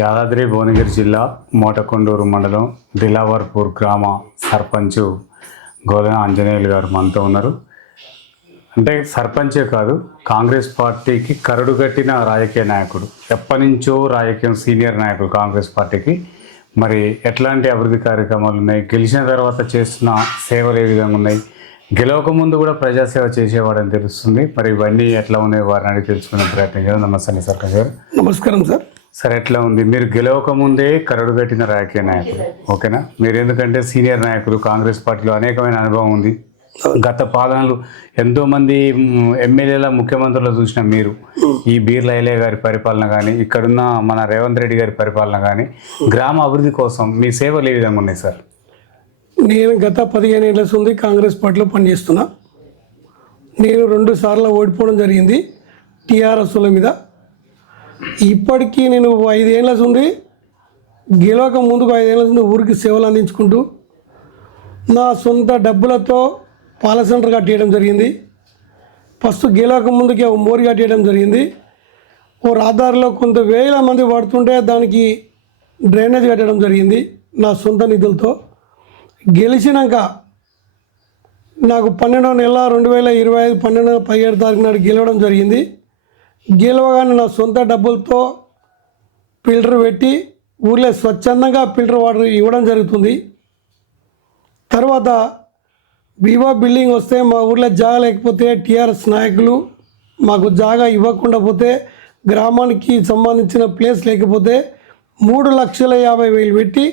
యాదాద్రి భువనగిరి జిల్లా మోటకొండూరు మండలం దిలావర్పూర్ గ్రామ సర్పంచ్ గోదన ఆంజనేయులు గారు మనతో ఉన్నారు. అంటే సర్పంచే కాదు, కాంగ్రెస్ పార్టీకి కరడుగట్టిన రాజకీయ నాయకుడు, ఎప్పటి నుంచో రాజకీయం సీనియర్ నాయకుడు కాంగ్రెస్ పార్టీకి. మరి ఎట్లాంటి అభివృద్ధి కార్యక్రమాలు ఉన్నాయి, గెలిచిన తర్వాత చేస్తున్న సేవలు ఏ విధంగా ఉన్నాయి, గెలవక ముందు కూడా ప్రజాసేవ చేసేవాడని తెలుస్తుంది. మరి ఇవన్నీ ఎట్లా ఉన్నాయి వారిని అడిగి తెలుసుకునే ప్రయత్నం చేయాలి. నమస్తే సర్పంచ్ గారు. నమస్కారం సార్. సార్ ఎట్లా ఉంది, మీరు గెలవక ముందే కరడుగట్టిన రాజకీయ నాయకుడు, ఓకేనా? మీరు ఎందుకంటే సీనియర్ నాయకులు, కాంగ్రెస్ పార్టీలో అనేకమైన అనుభవం ఉంది. గత పాలనలు ఎంతోమంది ఎమ్మెల్యేల ముఖ్యమంత్రులు చూసిన మీరు ఈ బీర్ల ఐలయ్య గారి పరిపాలన కానీ, ఇక్కడున్న మన రేవంత్ రెడ్డి గారి పరిపాలన కానీ, గ్రామ అభివృద్ధి కోసం మీ సేవలు ఏ విధంగా ఉన్నాయి సార్? నేను గత 15 ఏళ్ళ ఉంది కాంగ్రెస్ పార్టీలో పనిచేస్తున్నా. నేను 2 సార్లు ఓడిపోవడం జరిగింది టీఆర్ఎస్ల మీద. ఇప్పటికీ నేను 5 ఏళ్ళ ఉంది, గెలవక ముందుకు 5 ఏళ్ళ ఉంది ఊరికి సేవలు అందించుకుంటూ నా సొంత డబ్బులతో పాల సెంటర్ కట్టేయడం జరిగింది. ఫస్ట్ గెలవక ముందుకే మోరి కట్టేయడం జరిగింది. ఓ రహదారిలో కొంత వేల మంది పడుతుంటే దానికి డ్రైనేజ్ కట్టడం జరిగింది నా సొంత నిధులతో. గెలిచినాక నాకు 12వ నెల 2025 12/17 తారీఖు నాడు గెలవడం జరిగింది. గెలవగానే నా సొంత డబ్బులతో ఫిల్టర్ పెట్టి ఊర్లో స్వచ్ఛందంగా ఫిల్టర్ వాటర్ ఇవ్వడం జరుగుతుంది. తర్వాత వివో బిల్డింగ్ వస్తే మా ఊర్లో జాగా లేకపోతే టీఆర్ఎస్ నాయకులు మాకు జాగా ఇవ్వకుండా పోతే, గ్రామానికి సంబంధించిన ప్లేస్ లేకపోతే 3,50,000 పెట్టి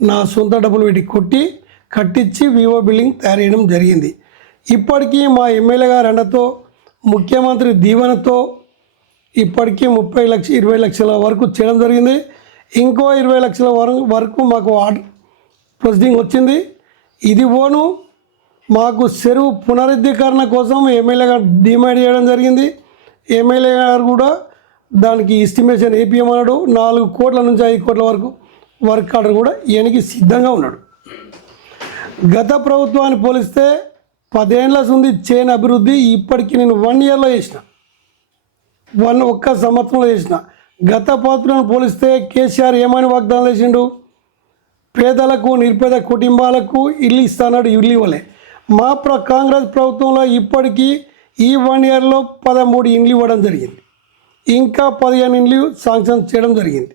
నా సొంత డబ్బులు పెట్టి కట్టించి వివో బిల్డింగ్ తయారు చేయడం జరిగింది. ఇప్పటికీ మా ఎమ్మెల్యే గారి అండతో, ముఖ్యమంత్రి దీవెనతో ఇప్పటికీ 30 లక్షలు 20 లక్షల వరకు చేయడం జరిగింది. ఇంకో 20 లక్షల వరకు మాకు ఆర్డర్ ప్రొసీడింగ్ వచ్చింది. ఇది పోను మాకు చెరువు పునరుద్ధీకరణ కోసం ఎమ్మెల్యే గారు డిమాండ్ చేయడం జరిగింది. ఎమ్మెల్యే గారు కూడా దానికి ఎస్టిమేషన్ ఏపీఎమన్నాడు. 4 కోట్ల నుంచి 5 కోట్ల వరకు వర్క్ ఆర్డర్ కూడా ఈయనకి సిద్ధంగా ఉన్నాడు. గత ప్రభుత్వాన్ని పోలిస్తే 10 ఏళ్ళ ఉంది చేయని అభివృద్ధి ఇప్పటికీ నేను 1 ఇయర్లో చేసిన, ఒక్క సంవత్సరంలో చేసిన. గత ప్రభుత్వాన్ని పోలిస్తే కేసీఆర్ ఏమని వాగ్దానాలు చేసిండు? పేదలకు, నిరుపేద కుటుంబాలకు ఇల్లు ఇస్తాడు, ఇల్లు ఇవ్వలే. మా కాంగ్రెస్ ప్రభుత్వంలో ఇప్పటికీ ఈ 1 ఇయర్లో 13 ఇండ్లు ఇవ్వడం జరిగింది. ఇంకా 15 ఇండ్లు శాంక్షన్ చేయడం జరిగింది.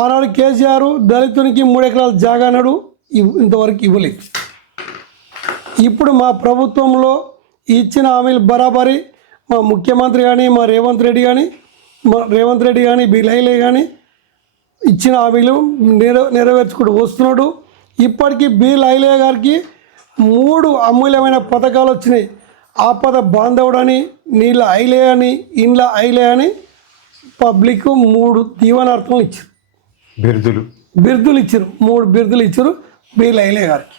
ఆనాడు కేసీఆర్ దళితునికి 3 ఎకరాల జాగా అన్నాడు, ఇంతవరకు ఇవ్వలేదు. ఇప్పుడు మా ప్రభుత్వంలో ఇచ్చిన హామీలు బరాబరి మా ముఖ్యమంత్రి కానీ, మా రేవంత్ రెడ్డి కానీ బిలైలే కానీ ఇచ్చిన హామీలు నెరవేర్చుకుంటూ వస్తున్నాడు. ఇప్పటికీ బిలైలే గారికి 3 అమూల్యమైన పథకాలు వచ్చినాయి. ఆపద బాంధవుడని, నీళ్ళ ఐలే అని, ఇండ్ల ఐలే అని పబ్లిక్ 3 దీవెనార్థాలు ఇచ్చారు, బిరుదులు ఇచ్చారు. 3 బిరుదులు ఇచ్చారు బిలైలే గారికి.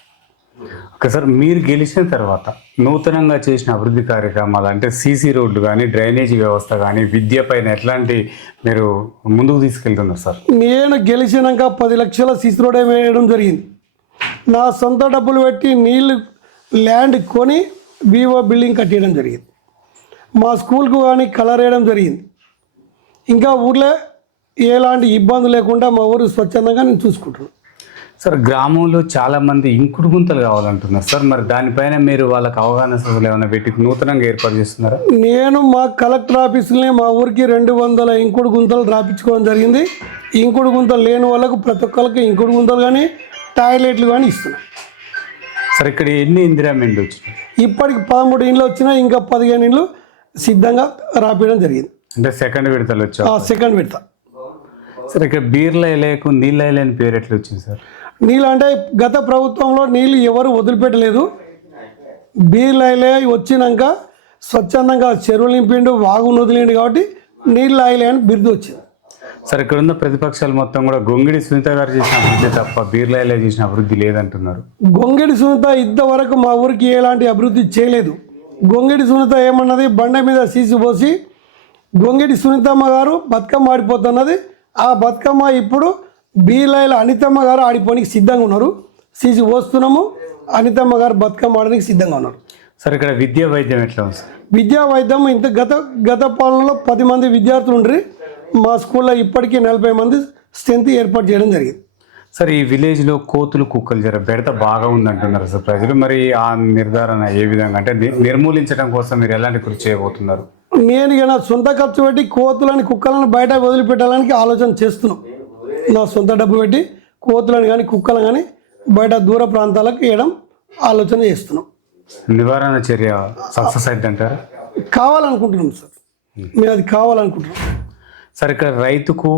ఓకే సార్, మీరు గెలిచిన తర్వాత నూతనంగా చేసిన అభివృద్ధి కార్యక్రమాలు అంటే సీసీ రోడ్లు కానీ, డ్రైనేజీ వ్యవస్థ కానీ, విద్య పైన ఎట్లాంటి మీరు ముందుకు తీసుకెళ్తున్నారు సార్? నేను గెలిచినాక 10 లక్షల సీసీ రోడ్ వేయడం జరిగింది. నా సొంత డబ్బులు పెట్టి నీళ్ళు ల్యాండ్ కొని వివో బిల్డింగ్ కట్టేయడం జరిగింది. మా స్కూల్కు కానీ కలర్ వేయడం జరిగింది. ఇంకా ఊర్లో ఎలాంటి ఇబ్బంది లేకుండా మా ఊరు స్వచ్ఛందంగా నేను చూసుకుంటున్నాను. సార్, గ్రామంలో చాలామంది ఇంకుడు గుంతలు కావాలంటున్నారు సార్, మరి దానిపైన మీరు వాళ్ళకి అవగాహన సభలు ఏమైనా పెట్టి నూతనంగా ఏర్పాటు చేస్తున్నారా? నేను మా కలెక్టర్ ఆఫీసులోనే మా ఊరికి 200 ఇంకుడు గుంతలు రాపించుకోవడం జరిగింది. ఇంకుడు గుంతలు లేని వాళ్ళకు ప్రతి ఒక్కరికి ఇంకుడు గుంతలు కానీ, టాయిలెట్లు కానీ ఇస్తున్నాయి. సార్, ఇక్కడ ఎన్ని ఇందిరా ఇండ్లు వచ్చినాయి? ఇప్పటికి 13 ఇండ్లు వచ్చినాయి. ఇంకా 15 ఇండ్లు సిద్ధంగా రాపించడం జరిగింది. అంటే సెకండ్ విడతలు వచ్చా? సెకండ్ విడత. సార్, ఇక్కడ బీర్ల ఐలేకు నీళ్ళ ఐలే అని పేరు ఎట్లా వచ్చింది సార్? నీళ్ళు అంటే గత ప్రభుత్వంలో నీళ్ళు ఎవరు వదిలిపెట్టలేదు. బీర్ల ఐలే వచ్చినాక స్వచ్ఛందంగా చెరువులు నింపిండు, వాగును వదిలిండు కాబట్టి నీళ్ళ ఐలే అని బిరుదు వచ్చింది. సార్, ఇక్కడ ఉన్న ప్రతిపక్షాలు మొత్తం కూడా గొంగిడి సునీత గారు చేసిన అభివృద్ధి తప్ప బీర్ల ఐలే చేసిన అభివృద్ధి లేదంటున్నారు. గొంగిడి సునీత ఇంతవరకు మా ఊరికి ఎలాంటి అభివృద్ధి చేయలేదు. గొంగిడి సునీత ఏమన్నది, బండ మీద సీసు పోసి గొంగిడి సునీతమ్మ గారు బతుకమ్మ ఆడిపోతున్నది. ఆ బతుకమ్మ ఇప్పుడు బీర్లైల అనితమ్మ గారు ఆడిపోనికి సిద్ధంగా ఉన్నారు. సీసు పోస్తున్నాము, అనితమ్మ గారు బతుకమ్మ ఆడడానికి సిద్ధంగా ఉన్నారు. సార్, ఇక్కడ విద్యా వైద్యం ఎట్లా ఉంది సార్? విద్యా వైద్యం గత పాలనలో 10 మంది విద్యార్థులు ఉండ్రి. మా స్కూల్లో ఇప్పటికీ 40 మంది స్ట్రెంత్ ఏర్పాటు చేయడం జరిగింది. సార్ ఈ విలేజ్లో కోతులు కుక్కలు జర బెడత బాగా ఉందంటున్నారు సార్ ప్రజలు. మరి ఆ నిర్ధారణ ఏ విధంగా అంటే నిర్మూలించడం కోసం మీరు ఎలాంటి కృషి చేయబోతున్నారు? నేను ఇక నా సొంత ఖర్చు పెట్టి కోతులని కుక్కలను బయట వదిలిపెట్టాలని ఆలోచన చేస్తున్నాం. నా సొంత డబ్బు పెట్టి కోతులను కానీ కుక్కలను కానీ బయట దూర ప్రాంతాలకు వేయడం ఆలోచన చేస్తున్నాం. నివారణ చర్య సక్సెస్ అయిందంటారా? కావాలనుకుంటున్నాం సార్, మేము అది కావాలనుకుంటున్నాం. సార్ ఇక్కడ రైతుకు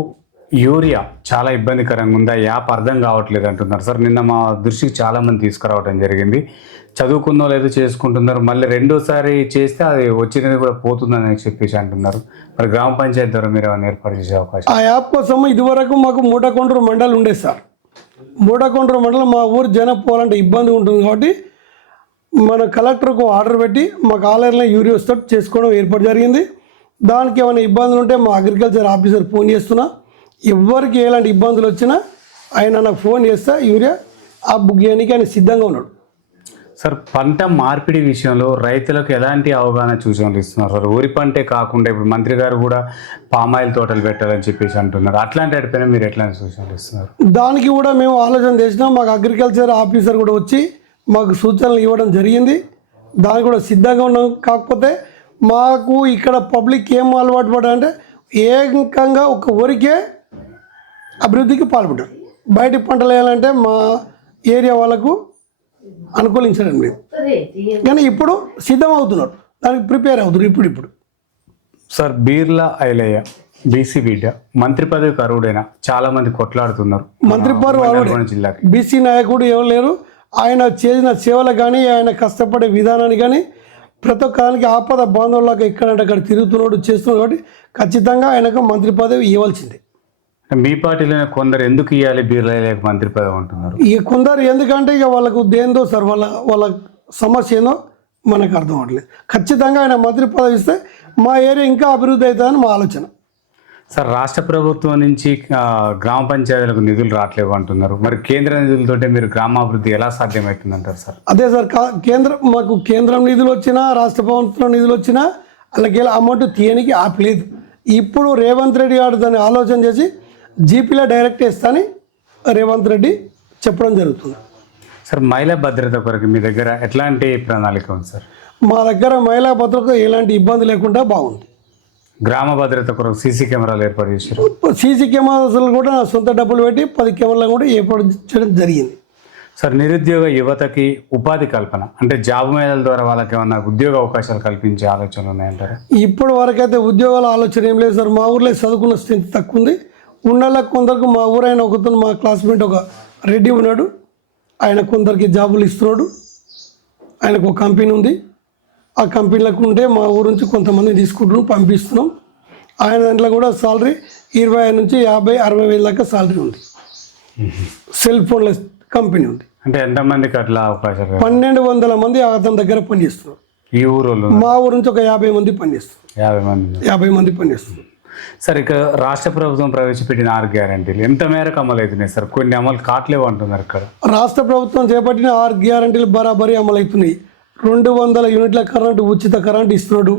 యూరియా చాలా ఇబ్బందికరంగా ఉందా, యాప్ అర్థం కావట్లేదు అంటున్నారు సార్. నిన్న మా దృష్టికి చాలామంది తీసుకురావడం జరిగింది. చదువుకున్నో లేదో చేసుకుంటున్నారు, మళ్ళీ రెండోసారి చేస్తే అది వచ్చినది కూడా పోతుందని చెప్పేసి అంటున్నారు. మరి గ్రామ పంచాయతీ ద్వారా మీరు ఏమైనా ఏర్పాటు చేసే అవకాశం? ఆ యాప్ కోసం ఇదివరకు మాకు మూటకొండ్రు మండలం ఉండేది సార్. మూటకొండ్రు మండలం మా ఊరు జనం పోవాలంటే ఇబ్బంది ఉంటుంది కాబట్టి మన కలెక్టర్కు ఆర్డర్ పెట్టి మాకు ఆన్లైన్లో యూరియాతో చేసుకోవడం ఏర్పాటు జరిగింది. దానికి ఏమైనా ఇబ్బందులు ఉంటే మా అగ్రికల్చర్ ఆఫీసర్ ఫోన్ చేస్తున్నా. ఎవరికి ఎలాంటి ఇబ్బందులు వచ్చినా ఆయన నాకు ఫోన్ చేస్తా యూరియా ఆ బుక్ చేయడానికి ఆయన సిద్ధంగా ఉన్నాడు. సార్ పంట మార్పిడి విషయంలో రైతులకు ఎలాంటి అవగాహన సూచనలు ఇస్తున్నారు సార్? వరి పంటే కాకుండా ఇప్పుడు మంత్రి గారు కూడా పామాయిల్ తోటలు పెట్టాలని చెప్పేసి అంటున్నారు. అట్లాంటి వాటిపైన మీరు ఎట్లాంటి సూచనలు ఇస్తున్నారు? దానికి కూడా మేము ఆలోచన చేసినాం. మాకు అగ్రికల్చర్ ఆఫీసర్ కూడా వచ్చి మాకు సూచనలు ఇవ్వడం జరిగింది. దానికి కూడా సిద్ధంగా ఉన్నాం. కాకపోతే మాకు ఇక్కడ పబ్లిక్ ఏం అలవాటు పడాలంటే ఏకంగా ఒక వరికే అభివృద్ధికి పాల్పడ్డారు. బయట పంటలు వేయాలంటే మా ఏరియా వాళ్ళకు అనుకూలించడం లేదు. కానీ ఇప్పుడు సిద్ధం అవుతున్నారు, దానికి ప్రిపేర్ అవుతున్నారు ఇప్పుడు. సార్ బీర్లా ఐలయ్య బీసీ బిడ్డ మంత్రి పదవికి అర్హుడైనా చాలా మంది కొట్లాడుతున్నారు. మంత్రి పదవి జిల్లాకి బీసీ నాయకుడు ఎవరు లేరు. ఆయన చేసిన సేవలు కానీ ఆయన కష్టపడే విధానాన్ని కానీ ప్రతి ఒక్కరికి ఆపద బాంధవులకు ఎక్కడంటే అక్కడ తిరుగుతున్నాడు చేస్తున్నాడు కాబట్టి ఖచ్చితంగా ఆయనకు మంత్రి పదవి ఇవ్వాల్సిందే. మీ పార్టీలోనే కొందరు ఎందుకు ఇవ్వాలి బీర్లా ఐలయ్యకు మంత్రి పదవి అంటున్నారు? ఇక కొందరు ఎందుకంటే ఇక వాళ్ళకు దేందో సార్ వాళ్ళ సమస్య ఏందో మనకు అర్థం అవ్వట్లేదు. ఖచ్చితంగా ఆయన మంత్రి పదవి ఇస్తే మా ఏరియా ఇంకా అభివృద్ధి అవుతుందని మా ఆలోచన. సార్ రాష్ట్ర ప్రభుత్వం నుంచి గ్రామ పంచాయతీలకు నిధులు రావట్లేవు అంటున్నారు. మరి కేంద్ర నిధులతోటే మీరు గ్రామాభివృద్ధి ఎలా సాధ్యమవుతుంది అంటారు సార్? అదే సార్ మాకు కేంద్రం నిధులు వచ్చినా రాష్ట్ర ప్రభుత్వం నిధులు వచ్చినా వాళ్ళకి అమౌంట్ తీయనికి ఆపలేదు. ఇప్పుడు రేవంత్ రెడ్డి గారు దాన్ని ఆలోచన చేసి జీపీలో డైరెక్ట్ ఇస్తానని రేవంత్ రెడ్డి చెప్పడం జరుగుతుంది. సార్ మహిళా భద్రత కొరకు మీ దగ్గర ఎట్లాంటి ప్రణాళిక ఉంది సార్? మా దగ్గర మహిళా భద్రత ఎలాంటి ఇబ్బంది లేకుండా బాగుంది. గ్రామ భద్రత కొరకు సీసీ కెమెరాలు ఏర్పాటు చేశారు. సీసీ కెమెరాలు కూడా నా సొంత డబ్బులు పెట్టి 10 కెమెరాలు కూడా ఏర్పాటు చేయడం జరిగింది. సార్ నిరుద్యోగ యువతకి ఉపాధి కల్పన అంటే జాబ్ మేళాల ద్వారా వాళ్ళకి ఏమన్నా ఉద్యోగ అవకాశాలు కల్పించే ఆలోచనలు ఉన్నాయంటారా? ఇప్పటి వరకైతే ఉద్యోగాల ఆలోచన ఏం లేదు సార్. మా ఊర్లో చదువుకున్న స్ట్రెంత్ తక్కువ ఉంది. ఉన్న కొందరికి మా ఊరైన ఒకతను మా క్లాస్మేట్ ఒక రెడ్డి ఉన్నాడు, ఆయన కొందరికి జాబులు ఇస్తున్నాడు. ఆయనకు ఒక కంపెనీ ఉంది. ఆ కంపెనీలకు ఉంటే మా ఊరు నుంచి కొంతమంది తీసుకుంటున్నాం, పంపిస్తున్నాం. ఆయన దాంట్లో కూడా సాలరీ 25 నుంచి 50-60 వేల దాకా సాలరీ ఉంది. సెల్ ఫోన్ల కంపెనీ ఉంది. అంటే ఎంతమందికి అట్లా అవకాశాలు? 1200 మంది అతని దగ్గర పనిచేస్తున్నారు. ఈ ఊరు మా ఊరు నుంచి ఒక 50 మంది పనిచేస్తున్నారు. 50 మంది పనిచేస్తున్నారు. సార్ ఇక రాష్ట్ర ప్రభుత్వం ప్రవేశపెట్టిన 6 గ్యారంటీలు ఎంత మేరకు అమలు అవుతున్నాయి సార్? కొన్ని అమలు కావట్లేవు అంటున్నారు. ఇక్కడ రాష్ట్ర ప్రభుత్వం చేపట్టిన 6 గ్యారంటీలు బరాబరి అమలు అవుతున్నాయి. 200 యూనిట్ల కరెంటు ఉచిత కరెంటు ఇస్తున్నాడు,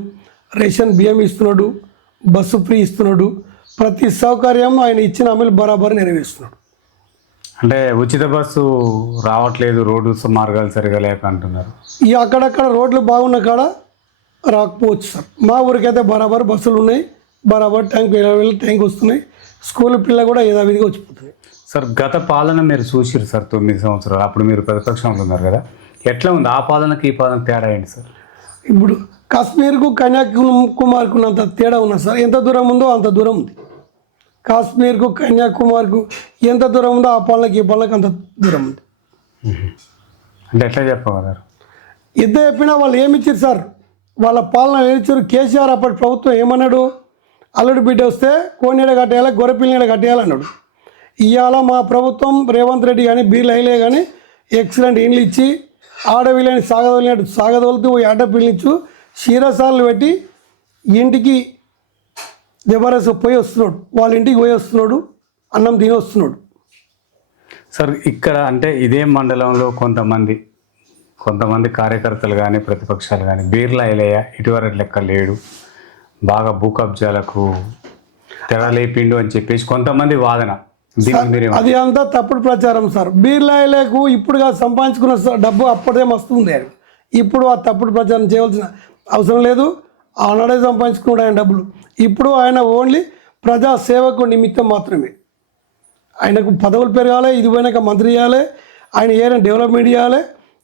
రేషన్ బియ్యం ఇస్తున్నాడు, బస్సు ఫ్రీ ఇస్తున్నాడు. ప్రతి సౌకర్యం ఆయన ఇచ్చిన హామీలు బరాబరి నెరవేరుస్తున్నాడు. అంటే ఉచిత బస్సు రావట్లేదు, రోడ్డు మార్గాలు సరిగా లేక అంటున్నారు. ఈ అక్కడక్కడ రోడ్లు బాగున్న కాడ రాకపోవచ్చు సార్. మా ఊరికైతే బరాబర్ బస్సులు ఉన్నాయి, బరాబర్ ట్యాంక్ ట్యాంక్ వస్తున్నాయి. స్కూల్ పిల్ల కూడా యథావిధిగా వచ్చిపోతుంది. సార్ గత పాలన మీరు చూసిరు సార్ 9 సంవత్సరాలు, అప్పుడు మీరు ప్రతిపక్షంలో ఉన్నారు కదా, ఎట్లా ఉంది ఆ పాలనకి ఈ పాలనకి తేడా ఏంటి సార్? ఇప్పుడు కాశ్మీర్కు కన్యాకుమారికి ఉన్నంత తేడా ఉన్నా సార్. ఎంత దూరం ఉందో అంత దూరం ఉంది. కాశ్మీర్కు కన్యాకుమారికి ఎంత దూరం ఉందో ఆ పాలనకి ఈ పాలనకి అంత దూరం ఉంది. అంటే ఎట్లా చెప్పగలరు? ఇద్దరు చెప్పినా వాళ్ళు ఏమి ఇచ్చారు సార్? వాళ్ళ పాలన ఏమిచ్చారు? కేసీఆర్ అప్పటి ప్రభుత్వం ఏమన్నాడు? అల్లుడు బిడ్డ వస్తే కోనేడ కట్టేయాలి, గొర్రెపిల్లనేడ కట్టేయాలన్నాడు. ఇవాళ మా ప్రభుత్వం రేవంత్ రెడ్డి కానీ బీర్లా ఐలయ్య కానీ ఎక్సలెంట్ ఇండ్లు ఇచ్చి ఆడవిల్లని సాగదోలుతూ ఆడపిల్లనిచ్చు క్షీరసాలను పెట్టి ఇంటికి జబర్దస్త్ పోయి వస్తున్నాడు, వాళ్ళ ఇంటికి పోయి వస్తున్నాడు, అన్నం తిని వస్తున్నాడు. సార్ ఇక్కడ అంటే ఇదే మండలంలో కొంతమంది కార్యకర్తలు కానీ ప్రతిపక్షాలు కానీ బీర్లా ఐలయ్య ఇటువరకు లెక్క లేడు, బాగా భూ కబ్జాలకు తెర లేపిండు అని చెప్పేసి కొంతమంది వాదన. దీనికి మీరు అది అంతా తప్పుడు ప్రచారం సార్. బీర్లాయలకు ఇప్పుడుగా సంపాదించుకున్న డబ్బు అప్పటిదే మస్తు ఉంది ఆయన. ఇప్పుడు ఆ తప్పుడు ప్రచారం చేయవలసిన అవసరం లేదు. ఆనాడే సంపాదించుకున్నాడు ఆయన డబ్బులు. ఇప్పుడు ఆయన ఓన్లీ ప్రజా సేవకు నిమిత్తం మాత్రమే. ఆయనకు పదవులు పెరగాలి, ఇది పోయినాక మంత్రి చేయాలి, ఆయన ఏదైనా డెవలప్మెంట్ చేయాలి,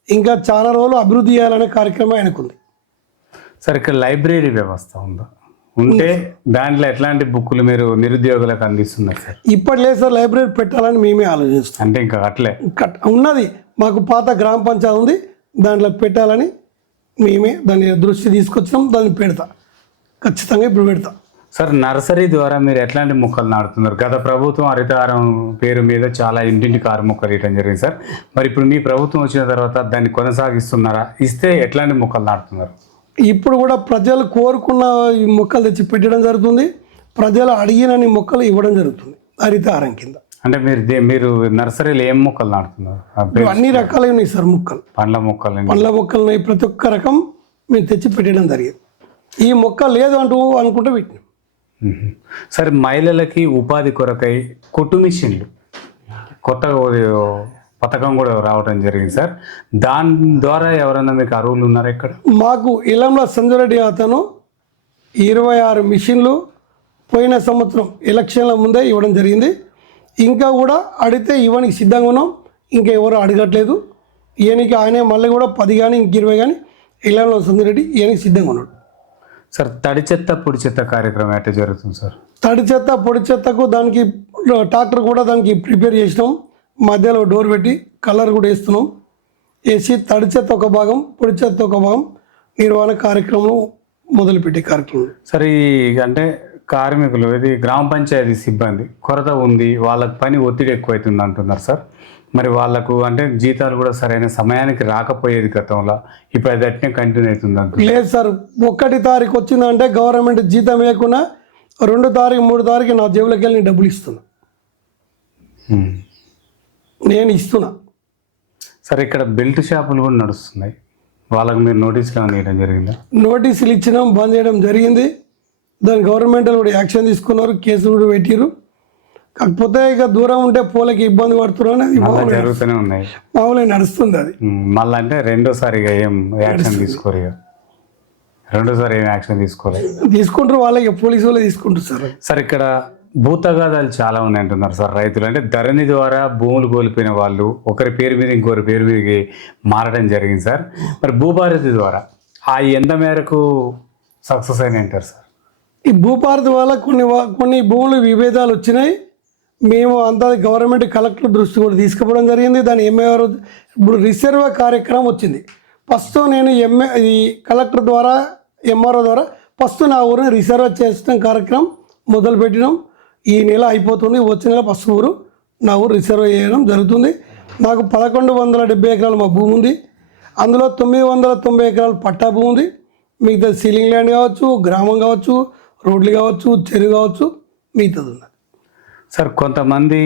ఇంకా చాలా రోజులు అభివృద్ధి చేయాలనే కార్యక్రమం ఆయనకుంది. సార్ ఇక్కడ లైబ్రరీ వ్యవస్థ ఉందా? ఉంటే దాంట్లో ఎట్లాంటి బుక్కులు మీరు నిరుద్యోగులకు అందిస్తున్నారు సార్? ఇప్పటి లేదు సార్, లైబ్రరీ పెట్టాలని మేమే ఆలోచిస్తాం. అంటే ఇంకా అట్లే ఉన్నది మాకు పాత గ్రామ పంచాయతీ ఉంది, దాంట్లో పెట్టాలని మేమే దాన్ని దృష్టి తీసుకొచ్చినాం. దాన్ని పెడతా, ఖచ్చితంగా ఇప్పుడు పెడతా. సార్ నర్సరీ ద్వారా మీరు ఎట్లాంటి మొక్కలు నాటుతున్నారు? గత ప్రభుత్వం హరితహారం పేరు మీద చాలా ఇంటింటికి 6 మొక్కలు ఇవ్వడం జరిగింది సార్. మరి ఇప్పుడు మీ ప్రభుత్వం వచ్చిన తర్వాత దాన్ని కొనసాగిస్తున్నారా? ఇస్తే ఎట్లాంటి మొక్కలు నాటుతున్నారు? ఇప్పుడు కూడా ప్రజలు కోరుకున్న ఈ మొక్కలు తెచ్చి పెట్టడం జరుగుతుంది. ప్రజలు అడిగినన్ని మొక్కలు ఇవ్వడం జరుగుతుంది హరితహారం కింద. అంటే మీరు నర్సరీలో ఏం మొక్కలు నాటుతున్నారు? అన్ని రకాలు ఉన్నాయి సార్ మొక్కలు. పండ్ల మొక్కలు మొక్కలు ఉన్నాయి. ప్రతి ఒక్క రకం మేము తెచ్చి పెట్టడం జరిగింది. ఈ మొక్క లేదు అనుకుంటే పెట్టినాం. సరే, మహిళలకి ఉపాధి కొరకై కుట్టు మిషన్లు కొత్తగా పథకం కూడా రావడం జరిగింది సార్. దాని ద్వారా ఎవరైనా మీకు అర్హులు ఉన్నారా? ఇక్కడ మాకు ఇలంల సంజురెడ్డి అతను 26 మిషన్లు పోయిన సంవత్సరం ఎలక్షన్ల ముందే ఇవ్వడం జరిగింది. ఇంకా కూడా అడిగితే ఇవ్వడానికి సిద్ధంగా ఉన్నాం. ఇంకా ఎవరు అడగట్లేదు. ఈయనకి ఆయనే మళ్ళీ కూడా 10 కానీ ఇంక 20 కానీ ఇలంల సంజురెడ్డి ఈయనకి సిద్ధంగా ఉన్నాడు. సార్ తడి చెత్త పొడి చెత్త కార్యక్రమం ఎట్లా జరుగుతుంది సార్? తడి చెత్త పొడి చెత్తకు దానికి ట్రాక్టర్ కూడా దానికి ప్రిపేర్ చేసినాం. మధ్యలో డోర్ పెట్టి కలర్ కూడా వేస్తున్నాం. వేసి తడి చెత్త ఒక భాగం, పొడి చెత్త ఒక భాగం నిర్వహణ కార్యక్రమం మొదలుపెట్టే కార్యక్రమం. సరే, అంటే కార్మికులు ఇది గ్రామ పంచాయతీ సిబ్బంది కొరత ఉంది, వాళ్ళకి పని ఒత్తిడి ఎక్కువైతుంది అంటున్నారు సార్. మరి వాళ్ళకు అంటే జీతాలు కూడా సరైన సమయానికి రాకపోయేది గతంలో, ఇప్పుడు అది అట్నే కంటిన్యూ అవుతుంది అంటున్నారు. లేదు సార్, 1 తారీఖు వచ్చిందంటే గవర్నమెంట్ జీతం వేయకుండా 2 తారీఖు 3 తారీఖు నా జేబులోకి వెళ్ళి డబ్బులు ఇస్తున్నా. నేను ఇస్తున్నా. సరే, ఇక్కడ బెల్ట్ షాపులు కూడా నడుస్తున్నాయి. వాళ్ళకు మీరు నోటీసులు ఏమైనా ఇవ్వడం జరిగిందా? నోటీసులు ఇచ్చినాం, బంద్ చేయడం జరిగింది. దాని గవర్నమెంట్ కూడా యాక్షన్ తీసుకున్నారు, కేసులు కూడా పెట్టిరు. కాకపోతే ఇక దూరం ఉంటే పూలకి ఇబ్బంది పడుతున్నారు. అది జరుగుతూనే ఉన్నాయి, మామూలుగా నడుస్తుంది. అది మళ్ళీ అంటే రెండోసారిగా ఏం యాక్షన్ తీసుకోరు? ఇక రెండోసారి ఏం యాక్షన్ తీసుకోలేదు. తీసుకుంటారు వాళ్ళకి, పోలీసు వాళ్ళు తీసుకుంటారు సార్. సార్ ఇక్కడ భూతగాదాలు చాలా ఉన్నాయి అంటున్నారు సార్ రైతులు. అంటే ధరణి ద్వారా భూములు కోల్పోయిన వాళ్ళు ఒకరి పేరు మీద ఇంకొకరి పేరు మీదకి మారడం జరిగింది సార్. మరి భూభారతి ద్వారా ఆ ఎంత మేరకు సక్సెస్ అయినాయి అంటారు సార్? ఈ భూభారతి వల్ల కొన్ని భూములు విభేదాలు వచ్చినాయి. మేము అంతా గవర్నమెంట్ కలెక్టర్ దృష్టి కూడా తీసుకుపోవడం జరిగింది. దాని ఎంఏఆర్ ఇప్పుడు రిసర్వ్ కార్యక్రమం వచ్చింది. ఫస్ట్ నేను ఈ కలెక్టర్ ద్వారా ఎంఆర్ఓ ద్వారా ఫస్ట్ నా ఊరిని రిసర్వ్ చేసిన కార్యక్రమం మొదలుపెట్టినాం. ఈ నెల అయిపోతుంది, వచ్చే నెల ఫస్ట్ నా ఊరు రిసర్వ్ చేయడం జరుగుతుంది. నాకు 1170 ఎకరాలు మా భూమి ఉంది. అందులో 990 ఎకరాలు పట్టా భూమి ఉంది. మిగతా సీలింగ్ ల్యాండ్ కావచ్చు, గ్రామం కావచ్చు, రోడ్లు కావచ్చు, చెరువు కావచ్చు, మిగతాది ఉంది. సార్ కొంతమంది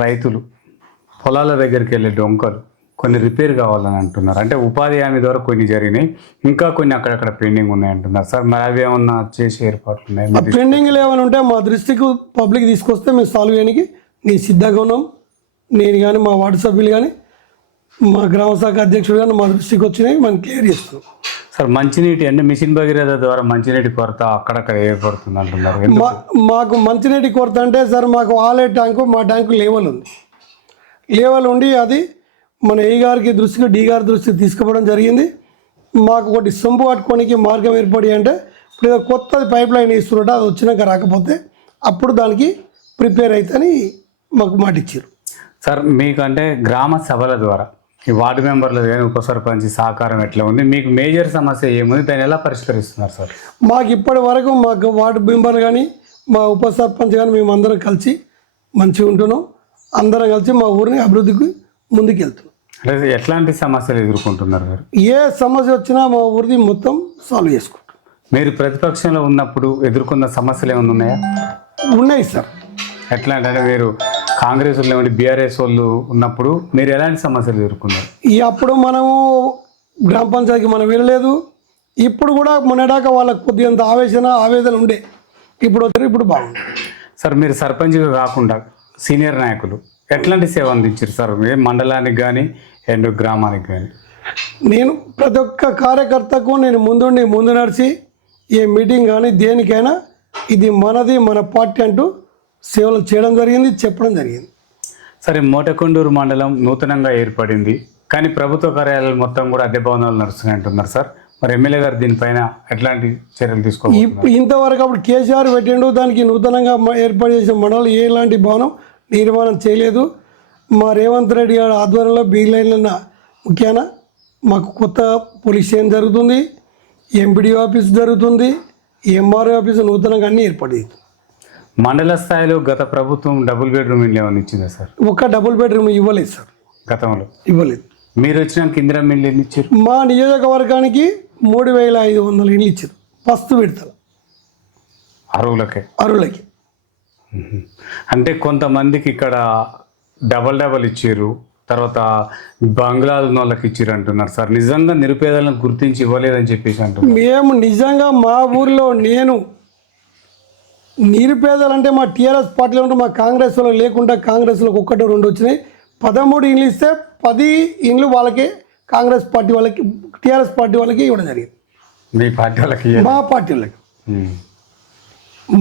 రైతులు పొలాల దగ్గరికి వెళ్ళే డొంకలు కొన్ని రిపేర్ కావాలని అంటున్నారు. అంటే ఉపాధి హామీ ద్వారా కొన్ని జరిగినాయి, ఇంకా కొన్ని అక్కడక్కడ పెండింగ్ ఉన్నాయి అంటున్నారు సార్. మరి అవి ఏమన్నా చేసే ఏర్పాట్లు ఉన్నాయి? పెండింగ్లు ఏమైనా ఉంటే మా దృష్టికి పబ్లిక్ తీసుకొస్తే మేము సాల్వ్ చేయడానికి నేను సిద్ధంగా ఉన్నాం. నేను కానీ మా వార్డు సభ్యులు కానీ మా గ్రామ శాఖ అధ్యక్షుడు కానీ మా దృష్టికి వచ్చినాయి, మనం క్లియర్ చేస్తున్నాం. సార్ మంచినీటి అంటే మిషన్ భగీరథ ద్వారా మంచినీటి కొరత అక్కడక్కడ ఏర్పడుతుంది అంటున్నారు. మాకు మంచినీటి కొరత అంటే సార్ మాకు ఆలే ట్యాంకు, మా ట్యాంకు లెవెల్ ఉంది. లెవెల్ ఉండి అది మన ఏ గారికి దృష్టికి డి గారి దృష్టికి తీసుకుపోవడం జరిగింది. మాకు ఒకటి సొంపు పట్టుకోనికి మార్గం ఏర్పడి అంటే ఇప్పుడు ఏదో కొత్తది పైప్ లైన్ ఇస్తున్నట్టు అది వచ్చినాక రాకపోతే అప్పుడు దానికి ప్రిపేర్ అవుతాయని మాకు మాట ఇచ్చారు. సార్ మీకు అంటే గ్రామ సభల ద్వారా ఈ వార్డు మెంబర్లు కానీ ఉప సర్పంచ్ సహకారం ఎట్లా ఉంది? మీకు మేజర్ సమస్య ఏముంది, దాన్ని ఎలా పరిష్కరిస్తున్నారు సార్? మాకు ఇప్పటి వరకు మాకు వార్డు మెంబర్లు కానీ మా ఉప సర్పంచ్ కానీ మేము అందరం కలిసి మంచిగా ఉంటున్నాం. అందరం కలిసి మా ఊరిని అభివృద్ధికి ముందుకు వెళ్తున్నాం. అంటే ఎట్లాంటి సమస్యలు ఎదుర్కొంటున్నారు మీరు? ఏ సమస్య వచ్చినా మా ఊరిది మొత్తం సాల్వ్ చేసుకుంటాం. మీరు ప్రతిపక్షంలో ఉన్నప్పుడు ఎదుర్కొన్న సమస్యలు ఏమైనా ఉన్నాయా? ఉన్నాయి సార్. ఎట్లా అంటే మీరు కాంగ్రెస్ వాళ్ళు బీఆర్ఎస్ వాళ్ళు ఉన్నప్పుడు మీరు ఎలాంటి సమస్యలు ఎదుర్కొన్నారు? అప్పుడు మనము గ్రామ పంచాయతీకి మనం వెళ్ళలేదు. ఇప్పుడు కూడా మొన్నడాక వాళ్ళకి కొద్దిగంత ఆవేదన ఉండే, ఇప్పుడు బాగుంది. సార్ మీరు సర్పంచ్గా కాకుండా సీనియర్ నాయకులు ఎట్లాంటి సేవ అందించారు సార్ ఏ మండలానికి కానీ అండ్ గ్రామానికి కానీ? నేను ప్రతి ఒక్క కార్యకర్తకు నేను ముందు నడిచి ఏ మీటింగ్ కానీ దేనికైనా ఇది మనది మన పార్టీ అంటూ సేవలు చేయడం జరిగింది, చెప్పడం జరిగింది. సరే, మోటకొండూరు మండలం నూతనంగా ఏర్పడింది, కానీ ప్రభుత్వ కార్యాలయాలు మొత్తం కూడా అద్దె భవనాలు నడుస్తున్నాయి అంటున్నారు సార్. మరి ఎమ్మెల్యే గారు దీనిపైన ఎట్లాంటి చర్యలు తీసుకోవాలి? ఇంతవరకు అప్పుడు కేసీఆర్ పెట్టిండు, దానికి నూతనంగా ఏర్పాటు చేసిన మండలం ఎలాంటి భవనం నిర్మాణం చేయలేదు. మా రేవంత్ రెడ్డి గారి ఆధ్వర్యంలో బీలైన్ల ముఖ్యాన మాకు కొత్త పోలీస్ స్టేషన్ జరుగుతుంది, ఎంపీడీ ఆఫీస్ జరుగుతుంది, ఎంఆర్ఓ ఆఫీసు నూతనంగా అన్నీ ఏర్పాటు చేస్తుంది. మండల స్థాయిలో గత ప్రభుత్వం డబుల్ బెడ్రూమ్ ఇల్లు ఏమైనా ఇచ్చిందా సార్? ఒక్క డబుల్ బెడ్రూమ్ ఇవ్వలేదు సార్, గతంలో ఇవ్వలేదు. మీరు వచ్చినాక ఇందిరా ఇల్లు ఎన్ని ఇచ్చారు? మా నియోజకవర్గానికి 3500 ఇళ్ళు ఇచ్చారు ఫస్ట్ విడతలు అరువులకి. అంటే కొంతమందికి ఇక్కడ డబల్ ఇచ్చారు, తర్వాత బంగ్లాల వాళ్ళకి ఇచ్చారు అంటున్నారు సార్. నిజంగా నిరుపేదలను గుర్తించి ఇవ్వలేదని చెప్పేసి అంటున్నారు. మేము నిజంగా మా ఊర్లో నేను నిరుపేదలు అంటే మా టీఆర్ఎస్ పార్టీలో ఉంటే మా కాంగ్రెస్ వాళ్ళు లేకుండా కాంగ్రెస్లోకి 1-2 వచ్చినాయి. 13 ఇండ్లు ఇస్తే 10 ఇండ్లు వాళ్ళకి కాంగ్రెస్ పార్టీ వాళ్ళకి టీఆర్ఎస్ పార్టీ వాళ్ళకి ఇవ్వడం జరిగింది. మీ పార్టీ వాళ్ళకి? మా పార్టీ వాళ్ళకి.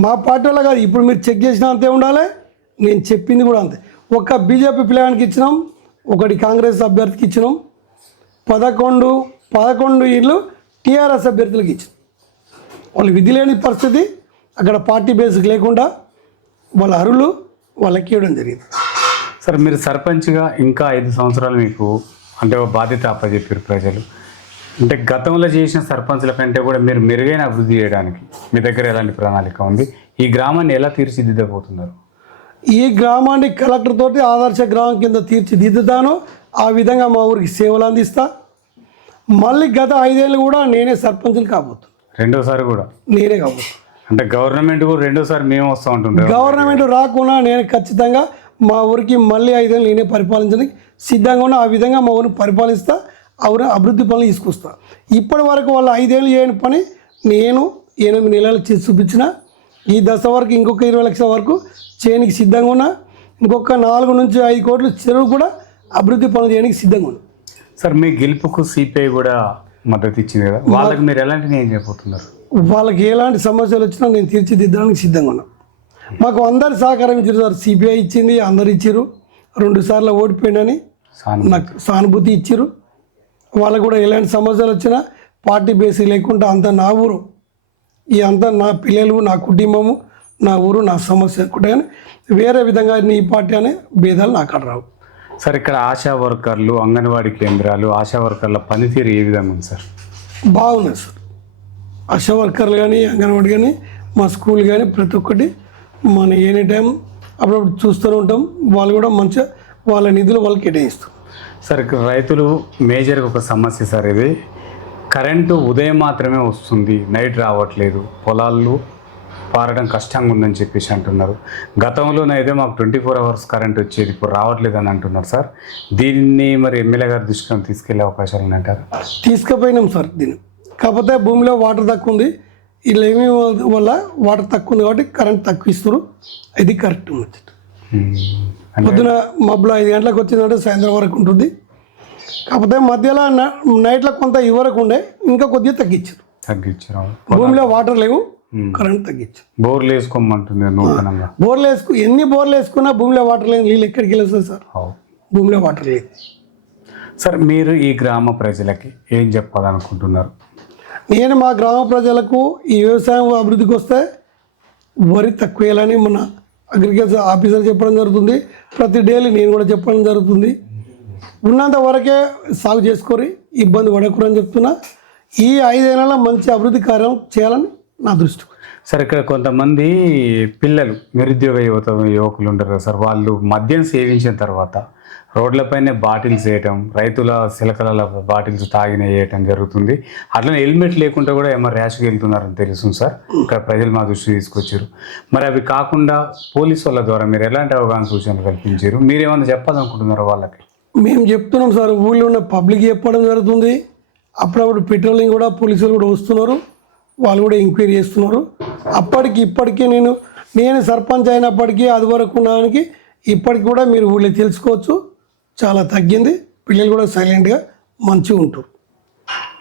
మా పార్టీ వాళ్ళ కాదు, ఇప్పుడు మీరు చెక్ చేసిన అంతే ఉండాలి, నేను చెప్పింది కూడా అంతే. ఒక బీజేపీ పిల్లగానికి ఇచ్చినాం, ఒకటి కాంగ్రెస్ అభ్యర్థికి ఇచ్చినాం. 11 ఇండ్లు టీఆర్ఎస్ అభ్యర్థులకు ఇచ్చినాం. వాళ్ళు విధి లేని పరిస్థితి, అక్కడ పార్టీ బేసిక్ లేకుండా వాళ్ళ అరువులు వాళ్ళకి ఇవ్వడం జరిగింది. సార్, మీరు సర్పంచ్గా ఇంకా 5 సంవత్సరాలు మీకు అంటే ఒక బాధ్యత అప్పచెప్పారు ప్రజలు. అంటే గతంలో చేసిన సర్పంచ్ల కంటే కూడా మీరు మెరుగైన అభివృద్ధి చేయడానికి మీ దగ్గర ఎలాంటి ప్రణాళిక ఉంది? ఈ గ్రామాన్ని ఎలా తీర్చిదిద్దబోతున్నారు? ఈ గ్రామాన్ని కలెక్టర్ తోటి ఆదర్శ గ్రామం కింద తీర్చిదిద్దుతాను. ఆ విధంగా మా ఊరికి సేవలు అందిస్తా. మళ్ళీ గత 5 ఏళ్ళు కూడా నేనే సర్పంచ్ని కాబోతున్నాను. రెండోసారి కూడా నేనే కాబోతున్నాను. అంటే గవర్నమెంట్ కూడా రెండోసారి మేము వస్తూ ఉంటుంటాం. గవర్నమెంట్ రాకుండా నేను ఖచ్చితంగా మా ఊరికి మళ్ళీ 5 ఏళ్ళు నేనే పరిపాలించడానికి సిద్ధంగా ఉన్నా. ఆ విధంగా మా ఊరిని పరిపాలిస్తా, ఊరు అభివృద్ధి పనులు తీసుకొస్తా. ఇప్పటి వరకు వాళ్ళు 5 ఏళ్ళు చేయని పని నేను 8 నెలలు చేసి చూపించిన. ఈ దశ వరకు ఇంకొక 20 లక్షల వరకు చేయడానికి సిద్ధంగా ఉన్నా. ఇంకొక 4 నుంచి 5 కోట్ల చెరువు కూడా అభివృద్ధి పనులు చేయడానికి సిద్ధంగా ఉన్నా. సార్, మీ గెలుపుకు సిపిఐ కూడా మద్దతు ఇచ్చింది కదా, వాళ్ళకి మీరు ఎలాంటి న్యాయం చేయబోతున్నారు? వాళ్ళకి ఎలాంటి సమస్యలు వచ్చినా నేను తీర్చిదిద్దడానికి సిద్ధంగా ఉన్నా. మాకు అందరు సహకారం ఇచ్చారు సార్. సిపిఐ ఇచ్చింది, అందరు ఇచ్చారు. 2 సార్లు ఓడిపోయిందని నాకు సానుభూతి ఇచ్చారు. వాళ్ళకు కూడా ఎలాంటి సమస్యలు వచ్చినా పార్టీ బేసి లేకుండా అంతా నా ఊరు, ఈ అంతా నా పిల్లలు, నా కుటుంబము, నా ఊరు, నా సమస్య కూడా. వేరే విధంగా నీ పార్టీ అనే భేదాలు నాకు అక్కడ రావు. సార్, ఇక్కడ ఆశా వర్కర్లు, అంగన్వాడీ కేంద్రాలు, ఆశా వర్కర్ల పనితీరు ఏ విధంగా ఉంది సార్? బాగున్నాయి సార్. ఆశా వర్కర్లు కానీ, అంగన్వాడీ కానీ, మా స్కూల్ కానీ ప్రతి ఒక్కటి మన ఎనీ టైం అప్పుడప్పుడు చూస్తూనే ఉంటాం. వాళ్ళు కూడా మంచిగా వాళ్ళ నిధులు వాళ్ళకి కేటాయిస్తాం. సార్, ఇక్కడ రైతులు మేజర్గా ఒక సమస్య సార్, ఇది కరెంటు ఉదయం మాత్రమే వస్తుంది, నైట్ రావట్లేదు, పొలాలు పారడం కష్టంగా ఉందని చెప్పేసి అంటున్నారు. గతంలోనైతే మాకు 24 hours కరెంట్ వచ్చేది, ఇప్పుడు రావట్లేదు అని అంటున్నారు సార్. దీన్ని మరి ఎమ్మెల్యే గారి దృష్టికి తీసుకెళ్లే అవకాశాలు ఉన్నాయంటారు? తీసుకుపోయినాం సార్ దీన్ని. కాకపోతే భూమిలో వాటర్ తక్కువ ఉంది, ఇలా ఏమి వల్ల వాటర్ తక్కువ ఉంది కాబట్టి కరెంట్ తక్కువ ఇస్తారు. ఇది కరెక్ట్ ఉంది. పొద్దున మబ్బులో 5 గంటలకు వచ్చిందంటే సాయంత్రం వరకు ఉంటుంది. కాకపోతే మధ్యలో నైట్లో కొంత ఇవరకు ఉండే, ఇంకా కొద్దిగా తగ్గించారు. భూమిలో వాటర్ లేవు, కరెంట్ తగ్గించారు. బోర్లు వేసుకోమంటుంది నూతనంగా. ఎన్ని బోర్లు వేసుకున్నా భూమిలో వాటర్ లేదు, నీళ్ళు ఎక్కడికి వెళ్ళొస్తుంది సార్? భూమిలో వాటర్ లేదు. సార్, మీరు ఈ గ్రామ ప్రజలకి ఏం చెప్పాలనుకుంటున్నారు? నేను మా గ్రామ ప్రజలకు ఈ వ్యవసాయం అభివృద్ధికి వస్తే వరి తక్కువ వేయాలని మన అగ్రికల్చర్ ఆఫీసర్ చెప్పడం జరుగుతుంది. ప్రతి డైలీ నేను కూడా చెప్పడం జరుగుతుంది. ఉన్నంత వరకే సాగు చేసుకొని ఇబ్బంది పడకూడదని చెప్తున్నా. ఈ 5 ఏళ్ళలో మంచి అభివృద్ధి కార్యం చేయాలని నా దృష్టి. సార్, ఇక్కడ కొంతమంది పిల్లలు నిరుద్యోగ యువకులు ఉంటారు కదా సార్, వాళ్ళు మద్యం సేవించిన తర్వాత రోడ్లపైనే బాటిల్స్ వేయటం, రైతుల సిలకల బాటిల్స్ తాగిన వేయటం జరుగుతుంది. అట్లనే హెల్మెట్ లేకుండా కూడా ఏమో ర్యాష్గా వెళ్తున్నారని తెలుస్తుంది సార్. ఇక్కడ ప్రజలు మా దృష్టి తీసుకొచ్చారు. మరి అవి కాకుండా పోలీసు వాళ్ళ ద్వారా మీరు ఎలాంటి అవగాహన సూచనలు కల్పించారు? మీరేమన్నా చెప్పాలనుకుంటున్నారో వాళ్ళకి? మేము చెప్తున్నాం సార్, ఊళ్ళో ఉన్న పబ్లిక్ చెప్పడం జరుగుతుంది. అప్పుడప్పుడు పెట్రోలింగ్ కూడా పోలీసులు కూడా వస్తున్నారు, వాళ్ళు కూడా ఎంక్వైరీ చేస్తున్నారు. అప్పటికి ఇప్పటికీ నేను నేను సర్పంచ్ అయినప్పటికీ అది వరకు ఉన్నానికి ఇప్పటికి కూడా మీరు ఊళ్ళో తెలుసుకోవచ్చు, చాలా తగ్గింది. పిల్లలు కూడా సైలెంట్గా మంచిగా ఉంటారు.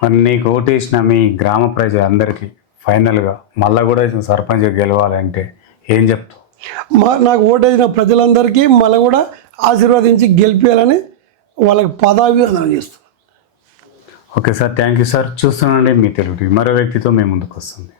మరి నీకు ఓటేసిన మీ గ్రామ ప్రజలందరికీ ఫైనల్గా మళ్ళీ కూడా సర్పంచ్ గెలవాలంటే ఏం చెప్తావు? నాకు ఓటేసిన ప్రజలందరికీ మళ్ళీ కూడా ఆశీర్వదించి గెలిపించాలని వాళ్ళకి పదాభివందనం చేస్తున్నాను. Okay sir, thank you sir. చూస్తున్నాండి మీ తెలుగు టీవీ. మరో వ్యక్తితో మేము ముందుకు వస్తుంది.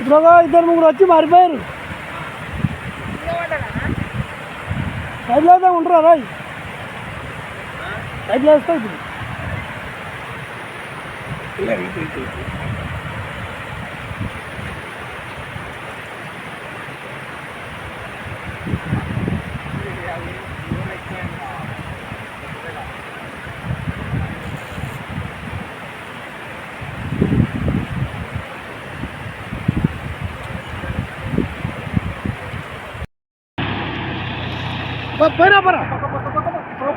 ఇప్పుడు ఇద్దరు ముగ్గురు వచ్చి మారిపోయారు. సైడ్లో అయితే ఉంటారా రాయ్, సైడ్లో వేస్తాయి ఇప్పుడు. పోయినా పరా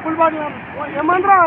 ఫుల్ బాటిల్ ఏమంటారా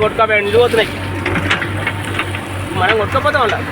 కొట్టుకోపోయి ఇంటికి పోతున్నాయి, మనం కొట్టుకోపోతా ఉండాలి.